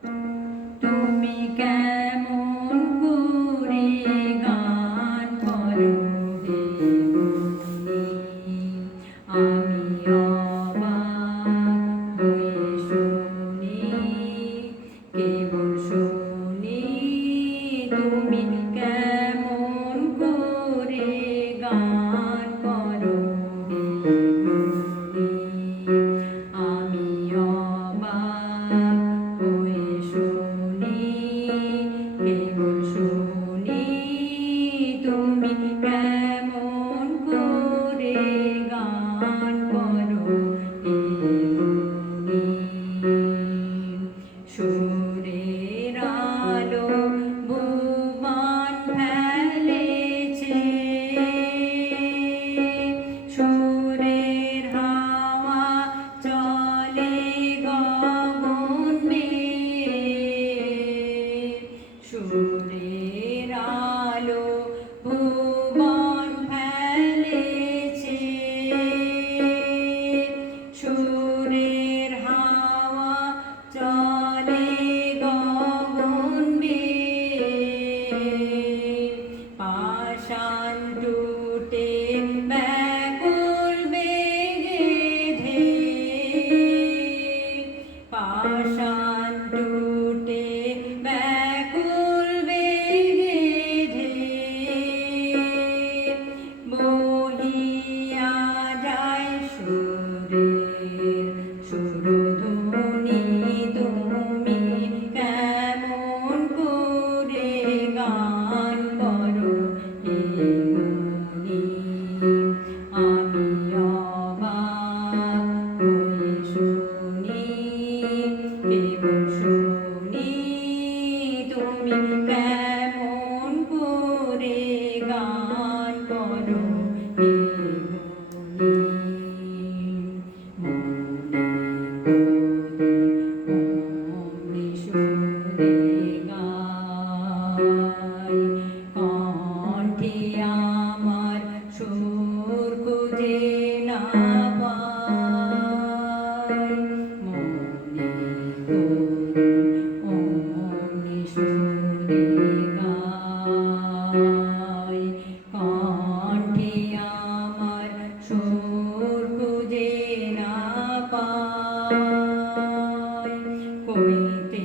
তুমি কেমন করে গান করো হে মনি, আমি অবাক হয়ে শুনি, কেবল শুনি। তুমি কেমন করে গান করো হে মনি, আমি অবাক হয়ে শুনি, কেবল শুনি। তুমি কেমন করে গান করো হে মনি, সুরের আলো ভুবন ফেলেছে, সুরের হাওয়া চলে গগন বেয়ে, সুরের আলো ভুবন ফেলেছে, সুরের হাওয়া চলে গগন বেয়ে, পাষাণ টুটে ব্যাকুল বেগে ধেয়ে, পাষাণ টুটে ব্যাকুল বেগে ধেয়ে, বহিয়া যায় সুরের সুরধ্বনি। তুমি কেমন করে গান করো হে মনি, আমি অবাক হয়ে শুনি, কেবল শুনি। তুমি কেমন করে গান করো হে মনি, অমনি সুরে গাই, কণ্ঠে আমার সুর খুঁজে না পাই, মনে অমনি সুরে গাই, কণ্ঠে আমার সুর খুঁজে না পাই, কইতে